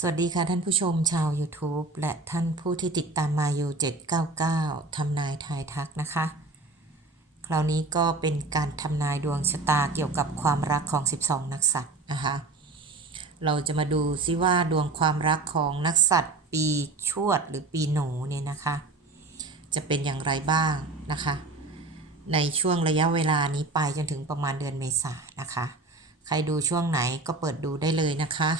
สวัสดีค่ะท่านผู้ชมชาว YouTube และท่านผู้ที่ติดตามมาอยู่799ทำนายทายทักนะคะ คราวนี้ก็เป็นการทำนายดวงชะตาเกี่ยวกับความรักของ 12 นักสัตว์นะคะ เราจะมาดูซิว่าดวงความรักของนักสัตว์ปีชวดหรือปีหนูเนี่ยนะคะ จะเป็นอย่างไรบ้างนะคะ ในช่วงระยะเวลานี้ไปจนถึงประมาณเดือนเมษานะคะ ใครดูช่วงไหนก็เปิดดูได้เลยนะคะ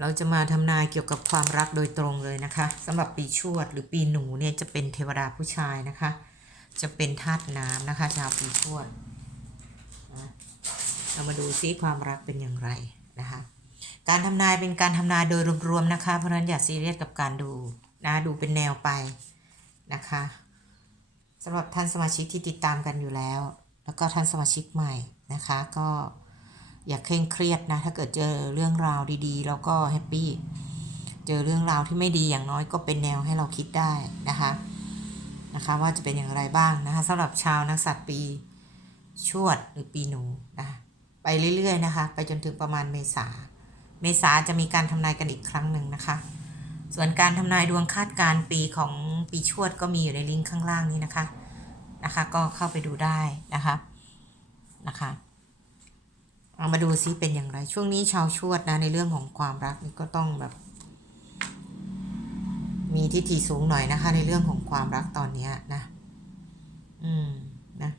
เราจะมาทำนายเกี่ยวกับความรักโดยตรงเลยนะคะสำหรับปีชวดหรือปีหนูเนี่ยจะเป็นเทวดาผู้ชายนะคะ จะเป็นธาตุน้ำนะคะชาวปีชวดนะเรามาดูซิความรักเป็นอย่างไรนะคะ การทำนายเป็นการทำนายโดยรวมๆนะคะ เพราะฉะนั้นอย่าซีเรียสกับการดูนะดูเป็นแนวไปนะคะสำหรับท่านสมาชิกที่ติดตามกันอยู่แล้ว แล้วก็ท่านสมาชิกใหม่นะคะ ก็ อย่าเคร่งเครียดนะ ถ้าเกิดเจอเรื่องราวดีๆ แล้วก็แฮปปี้ เจอเรื่องราวที่ไม่ดีอย่างน้อยก็เป็นแนวให้เราคิดได้นะคะนะคะ ว่าจะเป็นอย่างไรบ้างนะคะสำหรับชาวนักสัตว์ปีชวดหรือปีหนูนะไปเรื่อยๆนะคะ ไปจนถึงประมาณเมษา เมษาจะมีการทำนายกันอีกครั้งหนึ่งนะคะ ส่วนการทำนายดวงคาดการณ์ปีของปีชวดก็มีอยู่ในลิงก์ข้างล่างนี้นะคะนะคะ ก็เข้าไปดูได้นะคะนะคะ เอามาดูซิเป็นอย่างไร ช่วงนี้ชาวชวดนะในเรื่องของความรักนี่ก็ต้องแบบ มีทิฏฐิสูงหน่อยนะคะ ในเรื่องของความรักตอนนี้นะ อืมนะ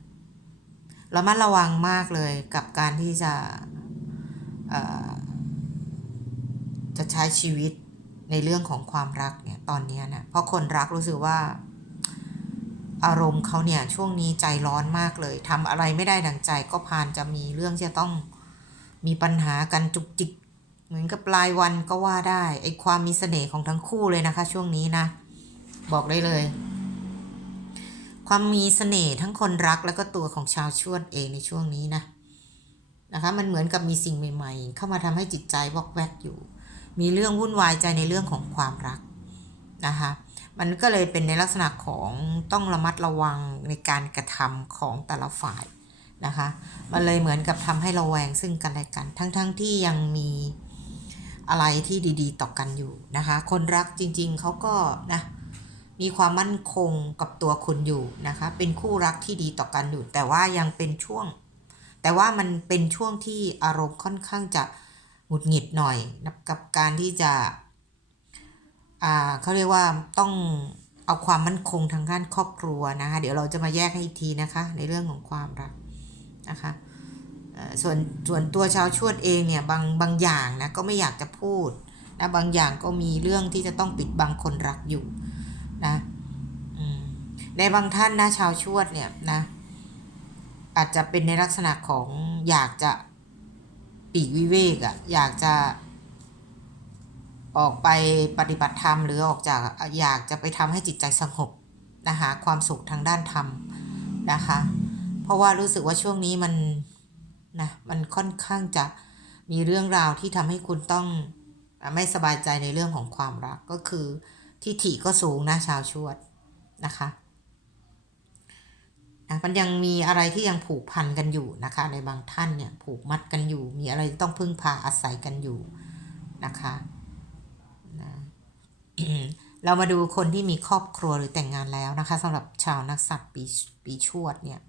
เรามัดระวังมากเลยกับการที่จะเอ่อจะใช้ชีวิตในเรื่องของความรักเนี่ยตอนนี้นะเพราะคนรักรู้สึกว่า อารมณ์เขาเนี่ยช่วงนี้ใจร้อนมากเลยทำอะไรไม่ได้ดังใจก็พานจะมีเรื่องที่จะต้อง มีปัญหากันจุกจิก เหมือนกับปลายวันก็ว่าได้ไอความมีเสน่ห์ของทั้งคู่เลยนะคะ ช่วงนี้นะ บอกได้เลย ความมีเสน่ห์ทั้งคนรักแล้วก็ตัวของชาวชวดเองในช่วงนี้นะนะคะมันเหมือนกับมีสิ่งใหม่ๆ เข้ามาทำให้จิตใจวอกแวกอยู่ มีเรื่องวุ่นวายใจในเรื่องของความรักนะคะมันก็เลยเป็นในลักษณะของต้องระมัดระวังในการกระทำของแต่ละฝ่าย นะคะ มันเลยเหมือนกับทำให้เราแวงซึ่งกันและกัน ทั้งๆทที่ยังมีอะไรที่ดีๆ ต่อกันอยู่นะคะ คนรักจริงๆ เขาก็นะมีความมั่นคงกับตัวคุณอยู่นะคะ เป็นคู่รักที่ดีต่อกันอยู่ แต่ว่ายังเป็นช่วง แต่ว่ามันเป็นช่วงที่อารมณ์ค่อนข้างจะหงุดหงิดหน่อยนะกับการที่จะอ่าเขาเรียกว่าต้องเอาความมั่นคงทางด้านครอบครัวนะคะ เดี๋ยวเราจะมาแยกให้อีกทีนะคะ ในเรื่องของความรัก นะคะส่วนส่วนตัวชาวชวดเองเนี่ยบางบางอย่างนะก็ไม่อยากจะพูดนะบางอย่างก็มีเรื่องที่จะต้องปิดบังคนรักอยู่นะในบางท่านนะชาวชวดเนี่ยนะอาจจะเป็นในลักษณะของอยากจะปีกวิเวกอะอยากจะออกไปปฏิบัติธรรมหรือออกจากอยากจะไปทำให้จิตใจสงบนะคะความสุขทางด้านธรรมนะคะ เพราะว่ารู้สึกว่าช่วงนี้มันนะมันค่อนข้างจะมีเรื่องราวที่ทำให้คุณต้องไม่สบายใจในเรื่องของความรักก็คือทิฐิก็สูงนะชาวชวดนะคะนะมันยังมีอะไรที่ยังผูกพันกันอยู่นะคะ ในบางท่านเนี่ยผูกมัดกันอยู่ มีอะไรต้องพึ่งพาอาศัยกันอยู่นะคะนะเรามาดูคนที่มีครอบครัวหรือแต่งงานแล้วนะคะสำหรับชาวนักสัตว์ปีปีชวดเนี่ย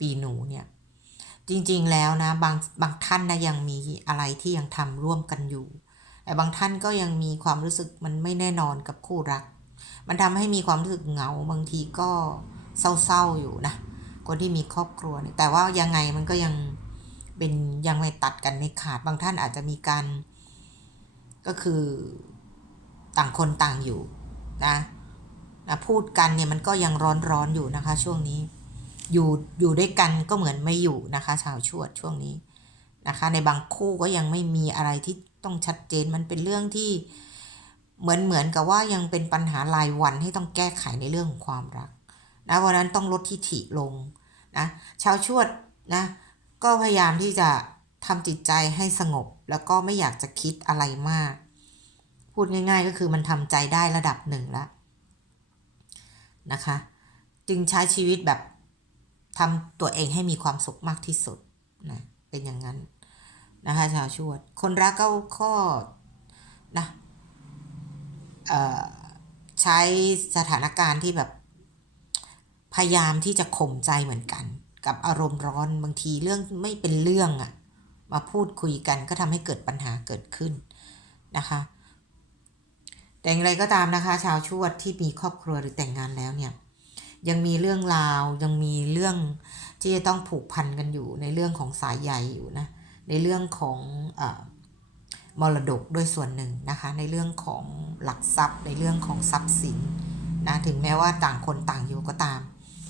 ปีหนูเนี่ยจริงๆแล้วนะบางบางท่านนะยังมีอะไรที่ยังทำร่วมกันอยู่ แต่บางท่านก็ยังมีความรู้สึกมันไม่แน่นอนกับคู่รัก มันทำให้มีความรู้สึกเหงาบางทีก็เศร้าๆอยู่นะคนที่มีครอบครัวเนี่ยแต่ว่ายังไงมันก็ยังเป็นยังไม่ตัดกันไม่ขาดบางท่านอาจจะมีการก็คือต่างคนต่างอยู่นะนะพูดกันเนี่ยมันก็ยังร้อนๆอยู่นะคะช่วงนี้ อยู่อยู่ด้วยกันก็เหมือนไม่อยู่นะคะ ชาวชวดช่วงนี้นะคะ ในบางคู่ก็ยังไม่มีอะไรที่ต้องชัดเจนมันเป็นเรื่องที่เหมือนเหมือนกับว่ายังเป็นปัญหารายวันให้ต้องแก้ไขในเรื่องของความรักนะวันนั้นต้องลดทิฐิลงนะชาวชวดนะก็พยายามที่จะทำจิตใจให้สงบ แล้วก็ไม่อยากจะคิดอะไรมาก พูดง่าย ๆ ก็คือมันทำใจได้ระดับหนึ่งแล้วนะคะ จึงใช้ชีวิตแบบ ทำตัวเองให้มีความสุขมากที่สุดนะเป็นอย่างนั้นนะคะชาวชวด คนรักก็ก็นะเออใช้สถานการณ์ที่แบบพยายามที่จะข่มใจเหมือนกัน กับอารมณ์ร้อนบางทีเรื่องไม่เป็นเรื่องอะมาพูดคุยกันก็ทำให้เกิดปัญหาเกิดขึ้นนะคะแต่อย่างไรก็ตามนะคะ ชาวชวดที่มีครอบครัวหรือแต่งงานแล้วเนี่ย ยังมีเรื่องราว ยังมีเรื่องที่จะต้องผูกพันกันอยู่ในเรื่องของสายใยอยู่นะ ในเรื่องของอมรดกด้วยส่วนหนึ่งนะคะ ในเรื่องของหลักทรัพย์ ในเรื่องของทรัพย์สินนะถึงแม้ว่าต่างคนต่างอยู่ก็ตาม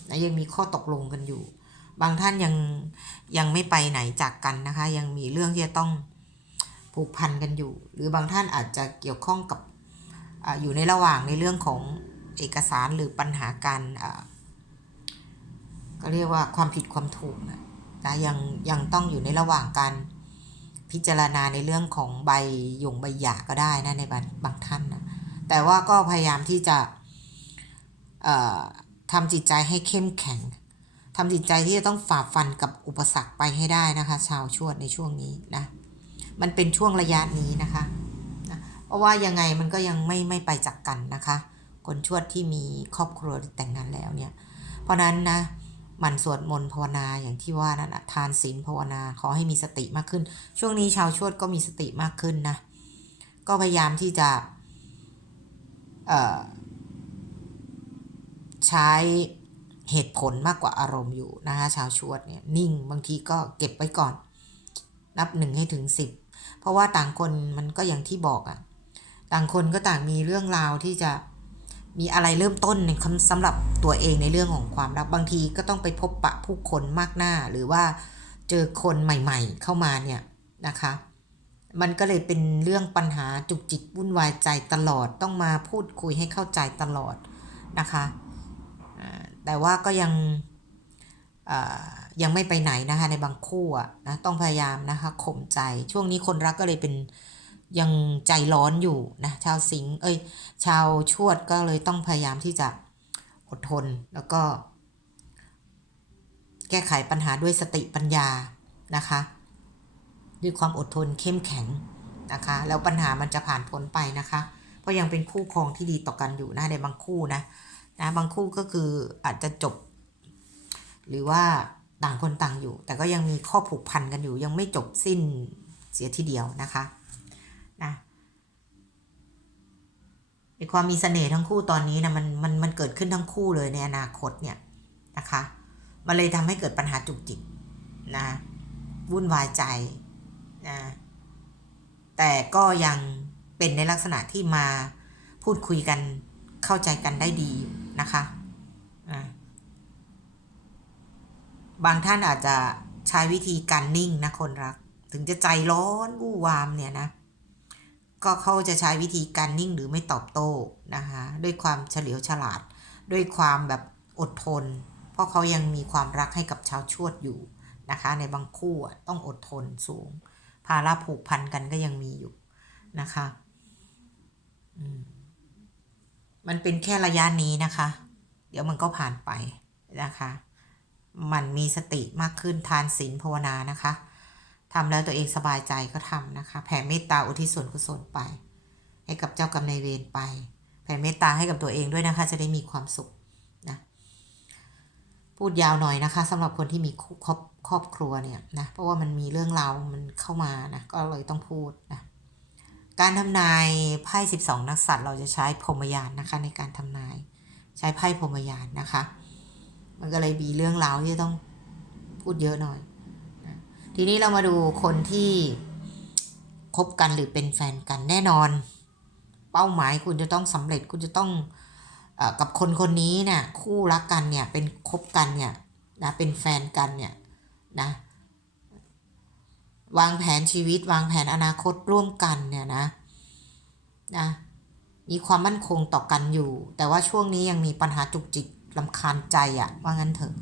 นะยังมีข้อตกลงกันอยู่ บางท่านยังยังไม่ไปไหนจากกันนะคะ ยังมีเรื่องที่จะต้องผูกพันกันอยู่ หรือบางท่านอาจจะเกี่ยวข้องกับออยู่ในระหว่างในเรื่องของ เอกสารหรือปัญหาการก็เรียกว่าความผิดความถูกนะนะยังยังต้องอยู่ในระหว่างการพิจารณาในเรื่องของใบหยงใบหย่าก็ได้นะในบางบางท่านนะแต่ว่าก็พยายามที่จะทำจิตใจให้เข้มแข็งทำจิตใจที่จะต้องฝ่าฟันกับอุปสรรคไปให้ได้นะคะ ชาวชวดในช่วงนี้นะมันเป็นช่วงระยะนี้นะคะนะเพราะว่ายังไงมันก็ยังไม่ไม่ไปจากกันนะคะ คนชวดที่มีครอบครัวแต่งงานแล้วเนี่ย เพราะนั้นนะมันสวดมนต์ภาวนาอย่างที่ว่านั่นนะทานศีลภาวนาขอให้มีสติมากขึ้น ช่วงนี้ชาวชวดก็มีสติมากขึ้นนะ ก็พยายามที่จะใช้เหตุผลมากกว่าอารมณ์อยู่นะคะชาวชวดเนี่ยนิ่งบางทีก็เก็บไว้ก่อน นับหนึ่งให้ถึงสิบเพราะว่าต่างคนมันก็อย่างที่บอกอะ่ะ ต่างคนก็ต่างมีเรื่องราวที่จะ มีอะไรเริ่มต้นนสำหรับตัวเองในเรื่องของความรักบางทีก็ต้องไปพบปะผู้คนมากหน้า หรือว่าเจอคนใหม่ๆ เข้ามาเนี่ยนะคะ มันก็เลยเป็นเรื่องปัญหาจุกจิกวุ่นวายใจตลอดต้องมาพูดคุยให้เข้าใจตลอดนะคะแต่ว่าก็ยังยังไม่ไปไหนนะคะในบางคู่อะนะต้องพยายามนะคะข่มใจช่วงนี้คนรักก็เลยเป็น ยังใจร้อนอยู่นะชาวสิงเอ้ย ชาวชวดก็เลยต้องพยายามที่จะอดทนแล้วก็ แก้ไขปัญหาด้วยสติปัญญานะคะ ด้วยความอดทนเข้มแข็งนะคะ แล้วปัญหามันจะผ่านพ้นไปนะคะเพราะยังเป็นคู่ครองที่ดีต่อกันอยู่นะในบางคู่นะนะบางคู่ก็คืออาจจะจบ หรือว่าต่างคนต่างอยู่ แต่ก็ยังมีข้อผูกพันกันอยู่ ยังไม่จบสิ้นเสียทีเดียวนะคะ นะในความมีเสน่ห์ทั้งคู่ตอนนี้นะมันมันมันเกิดขึ้นทั้งคู่เลยในอนาคตเนี่ยนะคะมันเลยทำให้เกิดปัญหาจุกจิกนะวุ่นวายใจนะแต่ก็ยังเป็นในลักษณะที่มาพูดคุยกันเข้าใจกันได้ดีนะคะบางท่านอาจจะใช้วิธีการนิ่งนะคนรัก ถึงจะใจร้อนวู่วามเนี่ยนะ ก็เขาจะใช้วิธีการนิ่งหรือไม่ตอบโต้นะคะด้วยความเฉลียวฉลาด ด้วยความแบบอดทน เพราะเขายังมีความรักให้กับชาวชวดอยู่นะคะ ในบางคู่ต้องอดทนสูง ภาระผูกพันกันก็ยังมีอยู่นะคะมันเป็นแค่ระยะนี้นะคะ เดี๋ยวมันก็ผ่านไปนะคะ มันมีสติมากขึ้นทานศีลภาวนานะคะ ทำแล้วตัวเองสบายใจก็ทำนะคะ แผ่เมตตาอุทิศส่วนกุศลไป ให้กับเจ้ากรรมนายเวรไป แผ่เมตตาให้กับตัวเองด้วยนะคะ จะได้มีความสุขนะพูดยาวหน่อยนะคะสำหรับคนที่มีครอบครอบครัวเนี่ยนะเพราะว่ามันมีเรื่องราวมันเข้ามานะก็เลยต้องพูดนะการทำนายไพ่12 นักสัตว์เราจะใช้พรมยานนะคะ ในการทำนายใช้ไพ่พรมยานนะคะ มันก็เลยมีเรื่องราวที่ต้องพูดเยอะหน่อย ทีนี้เรามาดูคนที่คบกันหรือเป็นแฟนกันแน่นอน เป้าหมายคุณจะต้องสำเร็จคุณจะต้องอกับคนคนนี้เนี่ยคู่รักกันเนี่ยเป็นคบกันเนี่ยนะเป็นแฟนกันเนี่ยนะวางแผนชีวิตวางแผนอนาคตร่วมกันเนี่ยนะนะมีความมั่นคงต่อกันอยู่ แต่ว่าช่วงนี้ยังมีปัญหาจุกจิกลำคาญใจอะว่างั้นเถอะ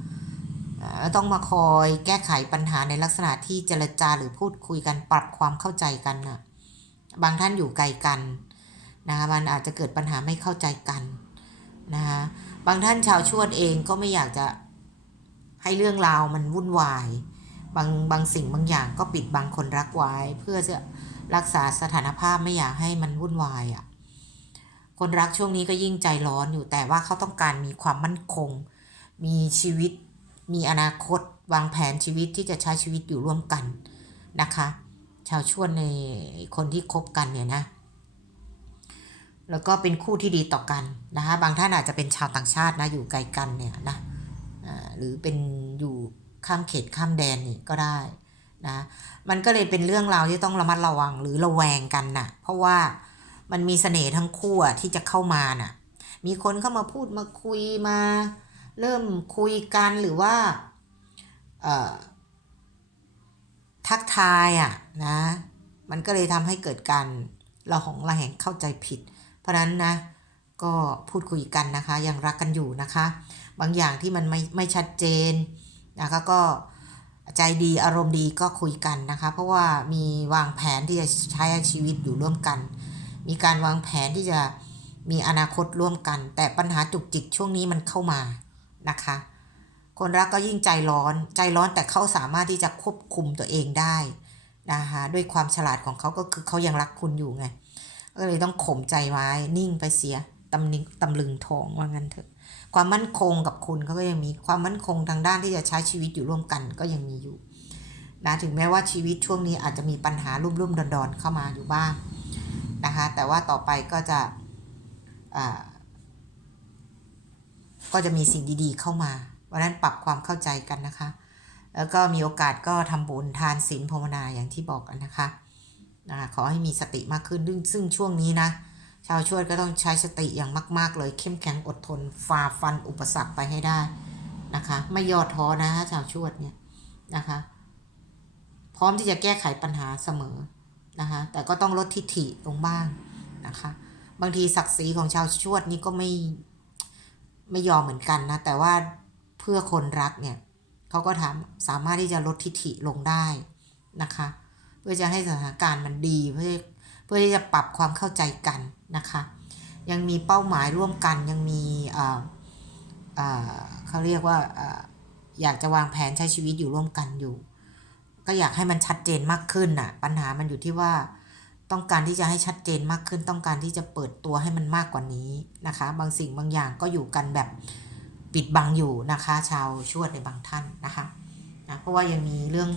ต้องมาคอยแก้ไขปัญหาในลักษณะที่เจรจาหรือพูดคุยกันปรับความเข้าใจกันนะบางท่านอยู่ไกลกันนะคะมันอาจจะเกิดปัญหาไม่เข้าใจกันนะคะบางท่านชาวชวดเองก็ไม่อยากจะให้เรื่องราวมันวุ่นวาย บางบางสิ่งบางอย่างก็ปิดบังคนรักไว้ เพื่อจะรักษาสถานภาพไม่อยากให้มันวุ่นวายอะ่ะคนรักช่วงนี้ก็ยิ่งใจร้อนอยู่แต่ว่าเขาต้องการมีความมั่นคง มีชีวิต มีอนาคตวางแผนชีวิตที่จะใช้ชีวิตอยู่ร่วมกันนะคะ ชาวชวดในคนที่คบกันเนี่ยนะ แล้วก็เป็นคู่ที่ดีต่อกันนะคะบางท่านอาจจะเป็นชาวต่างชาตินะอยู่ไกลกันเนี่ยนะหรือเป็นอยู่ข้ามเขตข้ามแดนนี่ก็ได้นะมันก็เลยเป็นเรื่องราวที่ต้องระมัดระวังหรือระแวงกันนะ่ะ เพราะว่ามันมีเสน่ห์ทั้งคู่ที่จะเข้ามาน่ะมีคนเข้ามาพูดมาคุยมา เริ่มคุยกันหรือว่าทักทายอะนะ มันก็เลยทำให้เกิดการเราของระแหงเข้าใจผิด เพราะนั้นนะก็พูดคุยกันนะคะ ยังรักกันอยู่นะคะ บางอย่างที่มันไม่ไม่ชัดเจนนะคะก็ใจดีอารมณ์ดีก็คุยกันนะคะ เพราะว่ามีวางแผนที่จะใช้ชีวิตอยู่ร่วมกัน มีการวางแผนที่จะมีอนาคตร่วมกัน แต่ปัญหาจุกจิกช่วงนี้มันเข้ามา นะคะ คนรักก็ยิ่งใจร้อน ใจร้อนแต่เขาสามารถที่จะควบคุมตัวเองได้นะคะด้วยความฉลาดของเขาก็คือเขายังรักคุณอยู่ไง ก็เลยต้องข่มใจไว้ นิ่งไปเสียตำนิงตำลึงทองว่างั้นเถอะ ความมั่นคงกับคุณเขาก็ยังมีความมั่นคงทางด้านที่จะใช้ชีวิตอยู่ร่วมกันก็ยังมีอยู่นะถึงแม้ว่าชีวิตช่วงนี้อาจจะมีปัญหารุ่มรุ่มดอนดอนๆเข้ามาอยู่บ้างนะคะ แต่ว่าต่อไปก็จะอ่า ก็จะมีสิ่งดีๆ เข้ามาวันนั้นปรับความเข้าใจกันนะคะ แล้วก็มีโอกาสก็ทำบุญทานศีลภาวนาอย่างที่บอกกันนะคะนะคะขอให้มีสติมากขึ้นซึ่งช่วงนี้นะ ชาวชวดก็ต้องใช้สติอย่างมาก ๆ เลยเข้มแข็งอดทนฝ่าฟันอุปสรรคไปให้ได้นะคะ ไม่ย่อท้อนะชาวชวดเนี่ยนะคะ พร้อมที่จะแก้ไขปัญหาเสมอนะคะ แต่ก็ต้องลดทิฐิลงบ้างนะคะ บางทีศักดิ์ศรีของชาวชวดนี่ก็ไม่ ไม่ยอมเหมือนกันนะ แต่ว่าเพื่อคนรักเนี่ยเขาก็ทำสามารถที่จะลดทิฐิลงได้นะคะ เพื่อจะให้สถานการณ์มันดีเพื่อเพื่อที่จะปรับความเข้าใจกันนะคะ ยังมีเป้าหมายร่วมกันยังมีเอ่อเอ่อเขาเรียกว่าอยากจะวางแผนใช้ชีวิตอยู่ร่วมกันอยู่ ก็อยากให้มันชัดเจนมากขึ้นน่ะปัญหามันอยู่ที่ว่า ต้องการที่จะให้ชัดเจนมากขึ้น ต้องการที่จะเปิดตัวให้มันมากกว่านี้นะคะ บางสิ่งบางอย่างก็อยู่กันแบบปิดบังอยู่นะคะ ชาวชวดในบางท่านนะคะนะเพราะว่ายังมีเรื่อง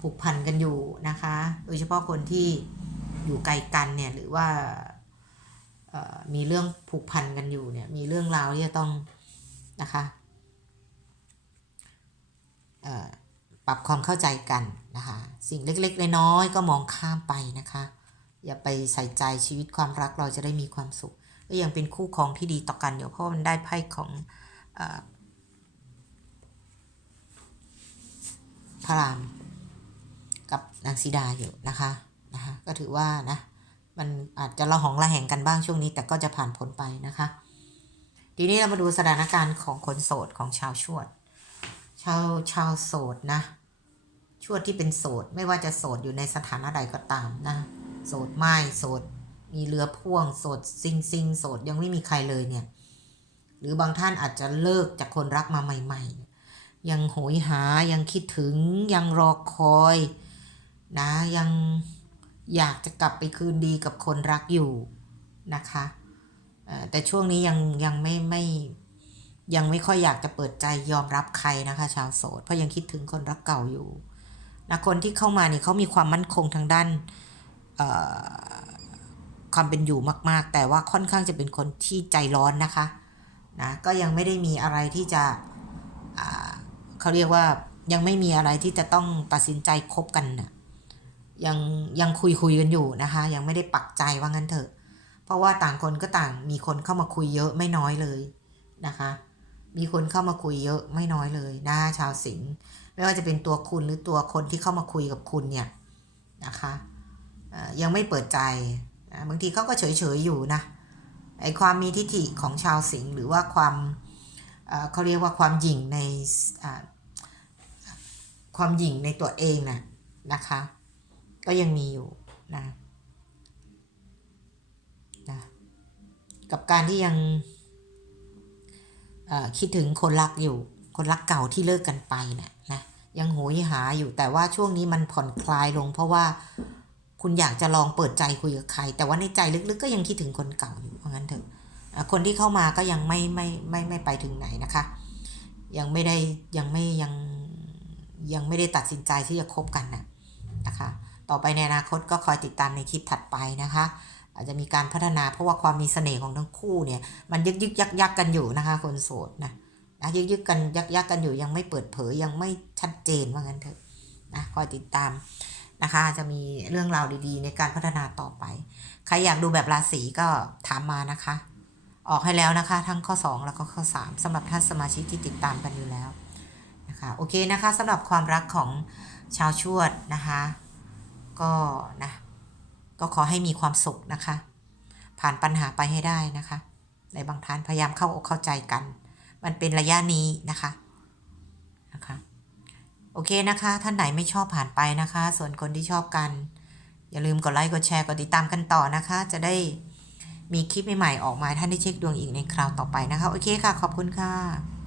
ผูกพันกันอยู่นะคะ โดยเฉพาะคนที่อยู่ไกลกันเนี่ยหรือว่ามีเรื่องผูกพันกันอยู่เนี่ยมีเรื่องราวที่จะต้องนะคะปรับความเข้าใจกันนะคะ สิ่งเล็กๆน้อยๆก็มองข้ามไปนะคะ อย่าไปใส่ใจชีวิตความรักเราจะได้มีความสุขก็ยังเป็นคู่ครองที่ดีต่อกันอยู่เพราะมันได้ไพ่ของออพระราม กับนางสีดาอยู่นะคะนะคะก็ถือว่านะมันอาจจะระหองระแหงกันบ้างช่วงนี้ แต่ก็จะผ่านพ้นไปนะคะ ทีนี้เรามาดูสถานการณ์ของคนโสดของชาวชวด ชาวชาวโสดนะ ชวดที่เป็นโสดไม่ว่าจะโสดอยู่ในสถานะใดก็ตามนะ โสดไม่โสด มีเรือพ่วง โสดซิงซิงโสดยังไม่มีใครเลยเนี่ย หรือบางท่านอาจจะเลิกจากคนรักมาใหม่ ๆ ยังโหยหายังคิดถึงยังรอคอยนะยังอยากจะกลับไปคืนดีกับคนรักอยู่นะคะแต่ช่วงนี้ยังยังไม่ไม่ยังไม่ค่อยอยากจะเปิดใจยอมรับใครนะคะ ชาวโสดเพราะยังคิดถึงคนรักเก่าอยู่นะคนที่เข้ามานี่เขามีความมั่นคงทางด้าน ความเป็นอยู่มาก ๆ แต่ว่าค่อนข้างจะเป็นคนที่ใจร้อนนะคะนะก็ยังไม่ได้มีอะไรที่จะเขาเรียกว่ายังไม่มีอะไรที่จะต้องตัดสินใจคบกันน่ะยังยังคุยคุยกันอยู่นะคะ ยังไม่ได้ปักใจว่างั้นเถอะ เพราะว่าต่างคนก็ต่างมีคนเข้ามาคุยเยอะไม่น้อยเลยนะคะ มีคนเข้ามาคุยเยอะไม่น้อยเลยนะชาวสิงห์ไม่ว่าจะเป็นตัวคุณหรือตัวคนที่เข้ามาคุยกับคุณเนี่ยนะคะ ยังไม่เปิดใจบางทีเขาก็เฉยๆอยู่นะไอความมีทิฐิของชาวสิงห์หรือว่าความเขาเรียกว่าความหยิ่งในความหยิ่งในตัวเองนะนะคะ ก็ยังมีอยู่นะนะกับการที่ยังคิดถึงคนรักอยู่ คนรักเก่าที่เลิกกันไปเนะนะยังโหยหาอยู่แต่ว่าช่วงนี้มันผ่อนคลายลงเพราะว่า คุณอยากจะลองเปิดใจคุยกับใคร แต่ว่าในใจลึกๆก็ยังคิดถึงคนเก่าอยู่เพราะงั้นเถอะคนที่เข้ามาก็ยังไม่ไม่ไม่ไม่ไปถึงไหนนะคะ ยังไม่ได้ยังไม่ยังยังไม่ได้ตัดสินใจที่จะคบกันนะนะคะ ต่อไปในอนาคตก็คอยติดตามในคลิปถัดไปนะคะ อาจจะมีการพัฒนาเพราะว่าความมีเสน่ห์ของทั้งคู่เนี่ย มันยึกยึกยักยักกันอยู่นะคะ คนโสดนะนะยึกยึกกันยักยักกันอยู่ยังไม่เปิดเผยยังไม่ชัดเจนว่างั้นเถอะนะคอยติดตาม นะคะ จะมีเรื่องราวดีๆ ในการพัฒนาต่อไป ใครอยากดูแบบราศีก็ถามมานะคะ ออกให้แล้วนะคะ ทั้งข้อ 2 แล้วก็ข้อ 3สำหรับท่านสมาชิกที่ติดตามกันอยู่แล้วนะคะโอเคนะคะสำหรับความรักของชาวชวดนะคะ ก็นะก็ขอให้มีความสุขนะคะ ผ่านปัญหาไปให้ได้นะคะ ในบางท่านพยายามเข้าอกเข้าใจกัน มันเป็นระยะนี้นะคะ โอเคนะคะ ท่านไหนไม่ชอบผ่านไปนะคะ ส่วนคนที่ชอบกัน อย่าลืมกดไลค์กดแชร์กดติดตามกันต่อนะคะ จะได้มีคลิปใหม่ๆออกมาท่านได้เช็คดวงอีกในคราวต่อไปนะคะ โอเคค่ะ ขอบคุณค่ะ